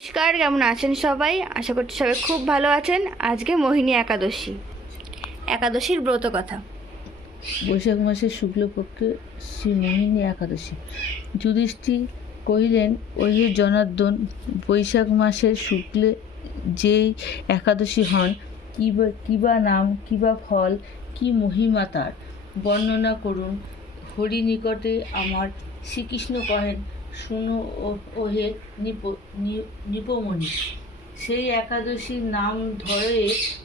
নমস্কার, কেমন আছেন সবাই? আশা করছি সবাই খুব ভালো আছেন। আজকে মোহিনী একাদশীর ব্রত কথা। বৈশাখ মাসের শুক্লপক্ষে শ্রী মোহিনী একাদশী। যুধিষ্ঠির কহিলেন, ওহে জনার্দন, বৈশাখ মাসের শুক্লে যেই একাদশী হন, কিবা নাম, কিবা ফল, কি মহিমা তার বর্ণনা করুন। হরি নিকটে আমার শ্রীকৃষ্ণ কহেন, শুনো ওহে নিপমণি, সেই একাদশীর নাম ধরে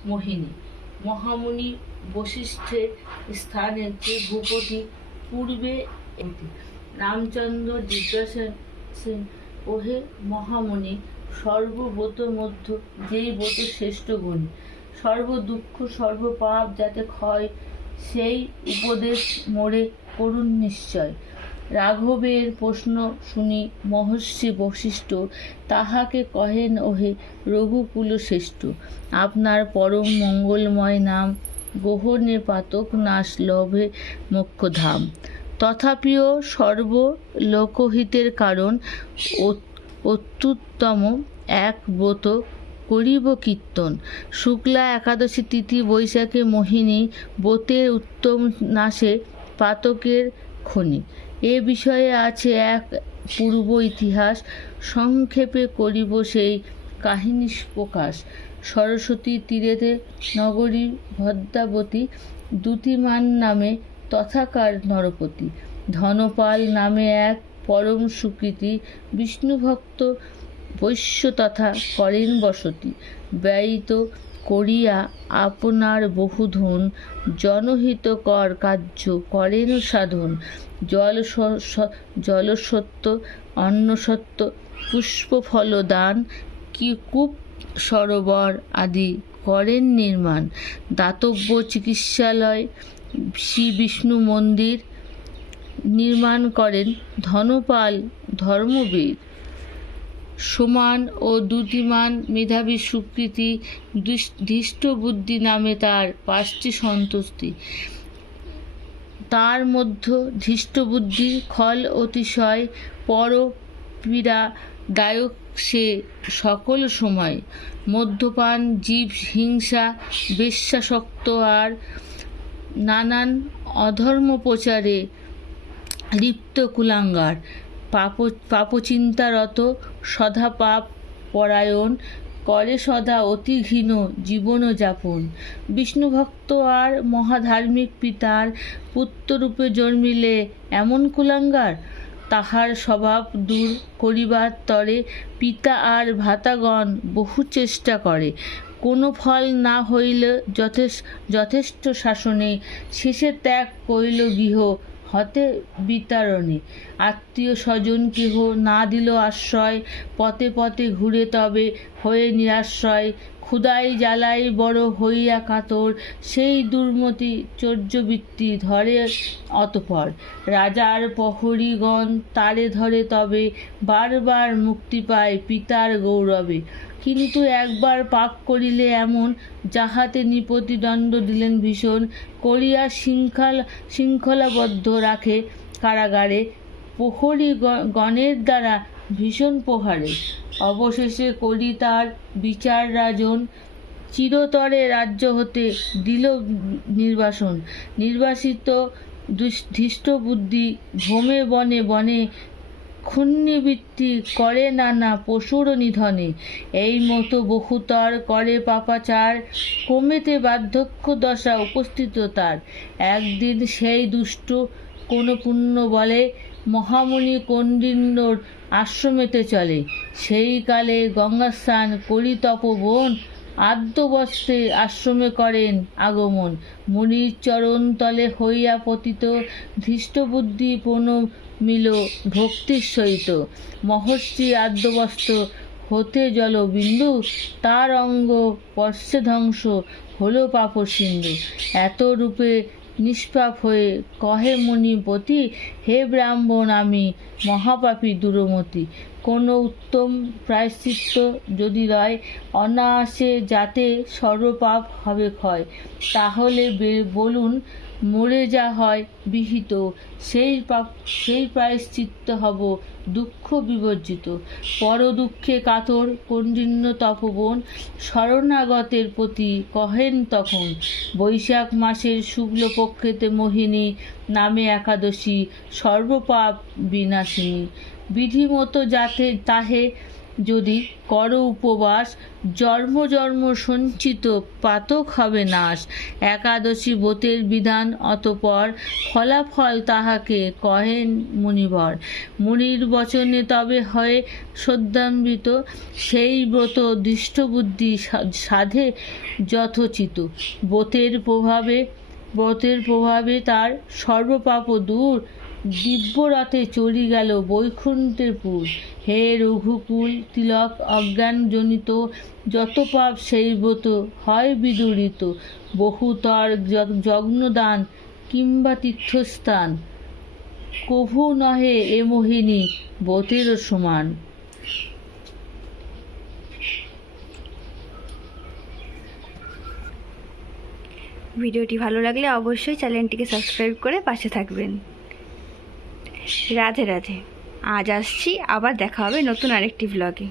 মোহিনী। মহামুনি বশিষ্ঠের স্থানে যে ভূপতি পূর্বে রামচন্দ্র জিজ্ঞাসেন, ওহে মহামুনি, সর্বব্রত মধ্য যেই ব্রত শ্রেষ্ঠ গুণী, সর্ব দুঃখ সর্বপাপ যাতে ক্ষয়, সেই উপদেশ মোরে করুন নিশ্চয়। রাঘবের প্রশ্ন শুনি মহর্ষি বশিষ্ঠ তাহাকে কহেন, ওহে রঘুকুল শ্রেষ্ঠ, আপনার পরম মঙ্গলময় নাম গ্রহণে পাতক নাশ লভে মোক্ষধাম। তথাপিও সর্বলোকহিতের কারণ অত্যুত্তম এক ব্রত করিব কীর্তন। শুক্লা একাদশী তিথি বৈশাখে মোহিনী ব্রতের উত্তম নাশে পাতকের খনি। এ বিষয়ে আছে এক পূর্ব ইতিহাস, সংক্ষেপে করিব সেই কাহিনী প্রকাশ। সরস্বতী তীরেতে নগরী ভদ্রাবতী, দ্যুতিমান নামে তথাকার নরপতি। ধনপাল নামে এক পরম সুকৃতি, বিষ্ণুভক্ত বৈশ্য তথা করেন বসতি। ব্যয়িত করিয়া আপনার বহু ধন, জনহিতকর কার্য করেন সাধন। জলসত্য, অন্নসত্য, পুষ্পফল দান, কূপ সরোবর আদি করেন নির্মাণ। দাতব্য চিকিৎসালয়, শ্রী বিষ্ণু মন্দির নির্মাণ করেন ধনপাল ধর্মবীর। সমান ও দ্যুতিমান মেধাবী সুকৃতি, ধৃষ্টবুদ্ধি নামে তার 5টি সন্তুষ্টি। তার মধ্য ধৃষ্টবুদ্ধি খল অতিশয়, পর পীড়া দায়ক সে সকল সময়। মদ্যপান, জীব হিংসা, বেশ্যাসক্ত আর নানান অধর্ম প্রচারে লিপ্ত কুলাঙ্গার। পাপচিন্তারত, সদা পাপ পরায়ণ, করে সদা অতি ঘৃণ জীবনযাপন। বিষ্ণুভক্ত আর মহাধার্মিক পিতার পুত্ররূপে জন্মিলে এমন কুলাঙ্গার, তাহার স্বভাব দূর করিবার তরে পিতা আর ভ্রাতাগণ বহু চেষ্টা করে। কোনো ফল না হইলে যথেষ্ট শাসনে, শেষে ত্যাগ করিল গৃহ হতে বিতারণে। আত্মীয় স্বজন কেহ না দিল আশ্রয়, পথে পথে ঘুরে তবে হয়ে নিরাশ্রয়। ক্ষুধায় জ্বালায় বড় হইয়া কাতর, সেই দুর্মতি চৌর্যবৃত্তি ধরে অতঃপর। রাজার প্রহরীগণ তারে ধরে তবে, বারবার মুক্তি পায় পিতার গৌরবে। কিন্তু একবার পাপ করিলে এমন, যাহাতে নিপতি দণ্ড দিলেন ভীষণ, করিয়া শৃঙ্খলাবদ্ধ রাখে কারাগারে, প্রহরী গণের দ্বারা ভীষণ প্রহারে। অবশেষে করি তার বিচার রাজন, চিরতরে রাজ্য হতে দিল নির্বাসন। নির্বাসিত ধৃষ্টবুদ্ধি ভ্রমে বনে বনে, ক্ষুণ্ণবৃত্তি করে নানা পশুর নিধনে। এই মতো বহুতর করে পাপাচার, ক্রমেতে বার্ধক্য দশা উপস্থিত তার। একদিন সেই দুষ্ট কোন পুণ্য বলে, মহামুনি কৌণ্ডিন্যর আশ্রমেতে চলে। সেই কালে গঙ্গাস্নান করি তপোবন, আদ্যবস্ত্রে আশ্রমে করেন আগমন। মুনির চরণ তলে হইয়া পতিত, ধৃষ্টবুদ্ধি প্রণমিল ভক্তির সহিত। মহর্ষি আদ্যবস্ত্র হতে জল বিন্দু, তার অঙ্গ স্পর্শে ধ্বংস হল পাপ সিন্ধু। এত রূপে নিষ্পাপ হয়ে কহে মুনিপতি, হে ব্রাহ্মণ আমি মহাপাপী দুরমতি। কোনো উত্তম প্রায়শ্চিত্ত যদি রয়, অনায়াসে যাতে সর্বপাপ হবে ক্ষয়, তাহলে বলুন, মরে যা হয় বিহিত, সেই প্রায়শ্চিত্ত হব দুঃখ বিবর্জিত। পর দুঃখে কাতর কণ্ডিন্য তপবন, শরণাগতের প্রতি কহেন তখন, বৈশাখ মাসের শুক্লপক্ষেতে মোহিনী নামে একাদশী, সর্বপাপ বিনাশিনী। বিধিমতো যাতে তাহে যদি কর উপবাস, জন্ম জন্ম সঞ্চিত পাতক হবে নাশ। একাদশী ব্রতের বিধান অতঃপর, ফলাফল তাহাকে কহেন মুনিবর। মুনির বচনে তবে হয়ে শ্রদ্ধান্বিত, সেই ব্রত দৃষ্টবুদ্ধি সাধে যথোচিত। ব্রতের প্রভাবে তার সর্বপাপ দূর, দিব্যরথে চলি গেল বৈকুণ্ঠের পুর। হে রঘুকুল তিলক, অজ্ঞানজনিত যত পাপ সেই ব্রত হয় বিদূরিত। বহুতর যজ্ঞদান কিংবা তীর্থস্থান, কভু নহে এ মোহিনী ব্রতেরও সমান। ভিডিওটি ভালো লাগলে অবশ্যই চ্যানেলটিকে সাবস্ক্রাইব করে পাশে থাকবেন। রাধে রাধে। আজ আসছি, আবার দেখা হবে নতুন আরেকটি ব্লগে।